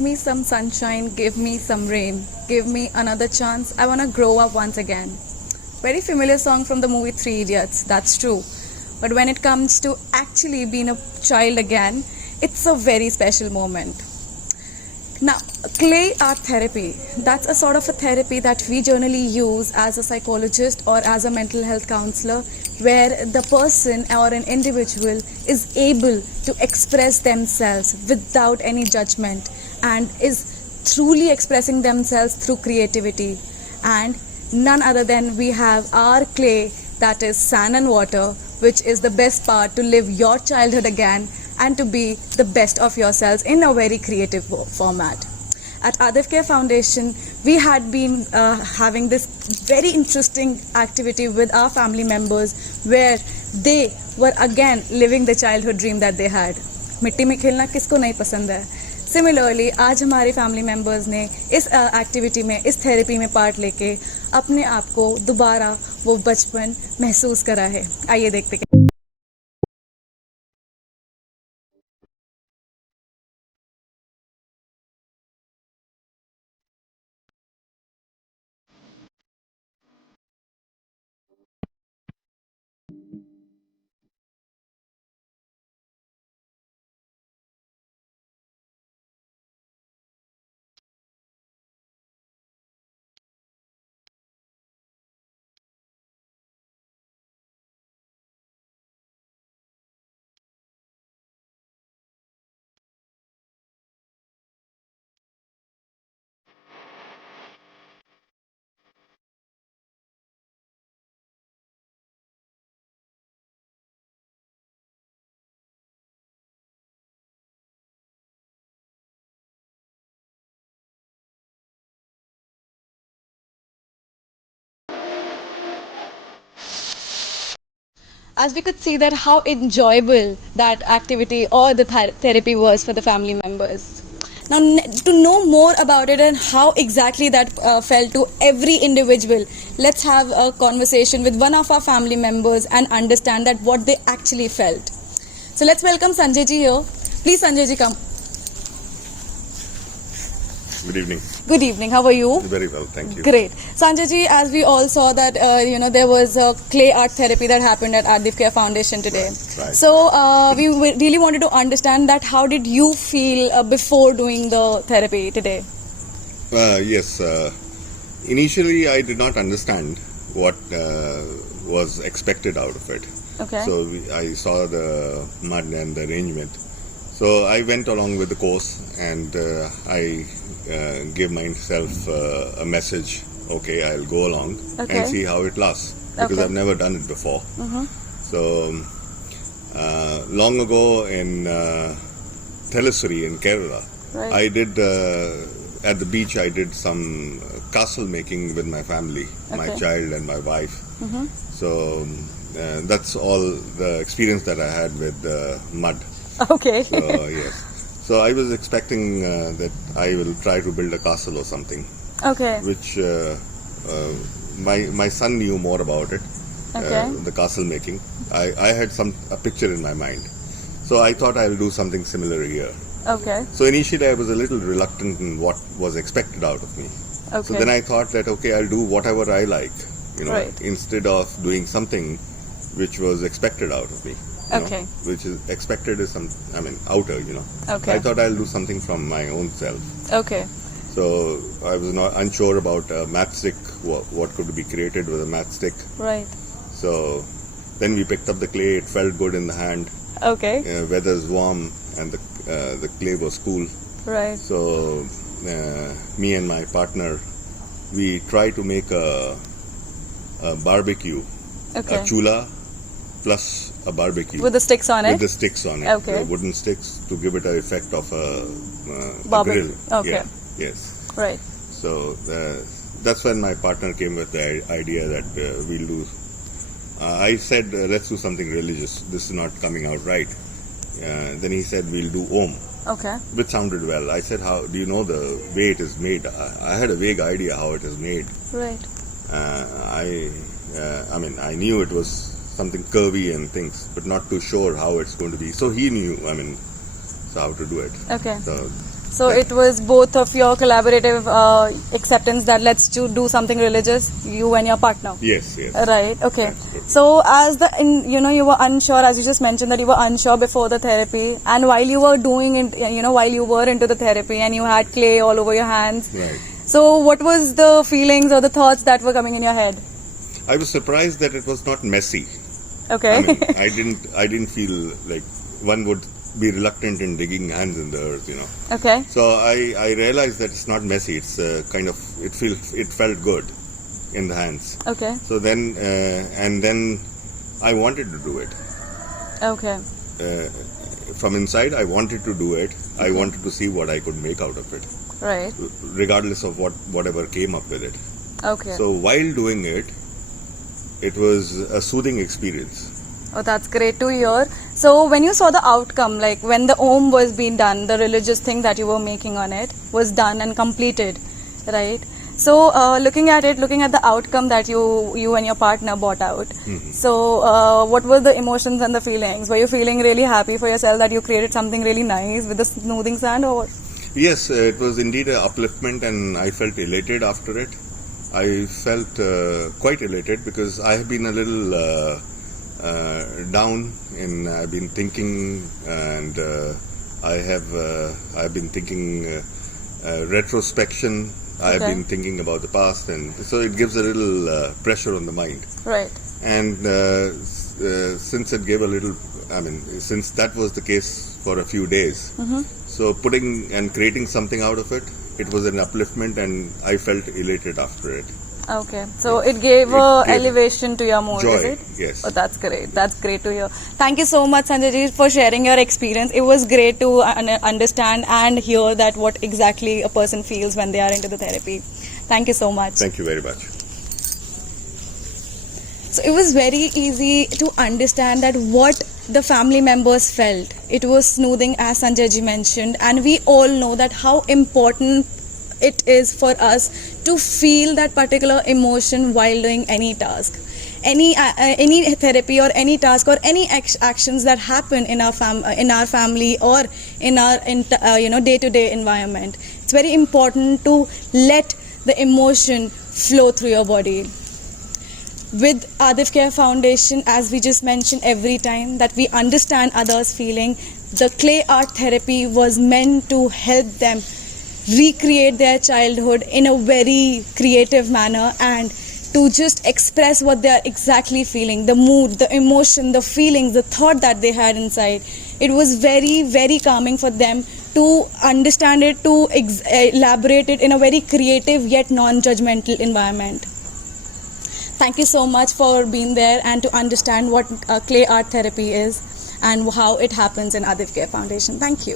me some sunshine, give me some rain, give me another chance, I wanna grow up once again. Very familiar song from the movie Three Idiots, that's true. But when it comes to actually being a child again, it's a very special moment. Now, clay art therapy, that's a sort of a therapy that we generally use as a psychologist or as a mental health counselor, where the person or an individual is able to express themselves without any judgment and is truly expressing themselves through creativity. And none other than we have our clay, that is sand and water, which is the best part to live your childhood again and to be the best of yourselves in a very creative format. At Adivkar Foundation, we had been having this very interesting activity with our family members where they were again living the childhood dream that they had. मिट्टी में खेलना किसको नहीं पसंद है. Similarly आज हमारे family members ने इस एक्टिविटी में, इस थेरेपी में पार्ट लेके अपने आप को दोबारा वो बचपन महसूस करा है. आइए देखते हैं. As we could see that how enjoyable that activity or the therapy was for the family members. Now, to know more about it and how exactly that felt to every individual, let's have a conversation with one of our family members and understand that what they actually felt. So let's welcome Sanjay ji here. Please, Sanjay ji, come. Good evening. Good evening. How are you? Very well, thank you. Great. Sanjay ji, as we all saw that there was a clay art therapy that happened at Adivkar Foundation today. Right. So we really wanted to understand that how did you feel before doing the therapy today? Yes. Initially, I did not understand what was expected out of it. Okay. So I saw the mud and the arrangement. So I went along with the course and I gave myself a message. Okay, I'll go along and see how it lasts because I've never done it before. So long ago in Thelissuri in Kerala, Right. I did at the beach. I did some castle making with my family, my child and my wife. So that's all the experience that I had with mud. Okay. So yes. So I was expecting that I will try to build a castle or something, Okay. which my son knew more about it, Okay. the castle making. I had a picture in my mind, so I thought I'll do something similar here. Okay. So initially I was a little reluctant in what was expected out of me. Okay. So then I thought that okay, I'll do whatever I like, Right. instead of doing something which was expected out of me. Okay. Which is expected is outer. Okay. I thought I'll do something from my own self. Okay. So I was not unsure about a matchstick, what could be created with a matchstick. Right. So then we picked up the clay. It felt good in the hand. Okay. Weather's warm and the clay was cool. Right. So me and my partner, we try to make a barbecue, Okay. a chula plus a barbecue. With the sticks on it? With the sticks on it, Okay. the wooden sticks to give it an effect of a Barbecue. grill. Okay. Yeah. Yes. Right. So that's when my partner came with the idea that we'll do. I said, let's do something religious. This is not coming out right. Then he said, we'll do Om, Okay. which sounded well. I said, how do you know the way it is made? I had a vague idea how it is made. Right. I knew it was something curvy and things, but not too sure how it's going to be. So he knew, so how to do it. Okay. So So it was both of your collaborative acceptance that let's do something religious, you and your partner. Yes. Right. Okay. Absolutely. So you were unsure, as you just mentioned, that you were unsure before the therapy, and while you were doing it, while you were into the therapy, and you had clay all over your hands. Right. So what was the feelings or the thoughts that were coming in your head? I was surprised that it was not messy. Okay. I mean, I didn't feel like one would be reluctant in digging hands in the earth. Okay. So I realized that it's not messy. It's it felt good in the hands. Okay. So then and then I wanted to do it. Okay. From inside, I wanted to do it. I wanted to see what I could make out of it, Right. regardless of whatever came up with it. Okay. So while doing it, it was a soothing experience. Oh, that's great to hear. So when you saw the outcome, like when the Om was being done, the religious thing that you were making on it was done and completed, right? So looking at the outcome that you and your partner brought out. Mm-hmm. So what were the emotions and the feelings? Were you feeling really happy for yourself that you created something really nice with the smoothing sand, or? Yes, it was indeed an upliftment, and I felt elated after it. I felt quite elated because I have been a little down, and I've been thinking, and I've been thinking retrospection. I have Okay. been thinking about the past, and so it gives a little pressure on the mind. Right. And since it gave a little, since that was the case for a few days, so putting and creating something out of it, it was an upliftment, and I felt elated after it. Okay. So it gave It gave elevation to your mood, joy, is it? yes. Oh, that's great. That's great to hear. Thank you so much, Sanjay ji, for sharing your experience. It was great to understand and hear that what exactly a person feels when they are into the therapy. Thank you so much. Thank you very much. So it was very easy to understand that what the family members felt. It was smoothing, as Sanjay ji mentioned, and we all know that how important it is for us to feel that particular emotion while doing any task. Any therapy or any task or any actions that happen in our family or in our day-to-day environment. It's very important to let the emotion flow through your body. With Adif Care Foundation, as we just mentioned every time, that we understand others' feeling, the clay art therapy was meant to help them recreate their childhood in a very creative manner and to just express what they are exactly feeling, the mood, the emotion, the feelings, the thought that they had inside. It was very, very calming for them to understand it, to elaborate it in a very creative yet non-judgmental environment. Thank you so much for being there and to understand what clay art therapy is and how it happens in Adif Care Foundation. Thank you.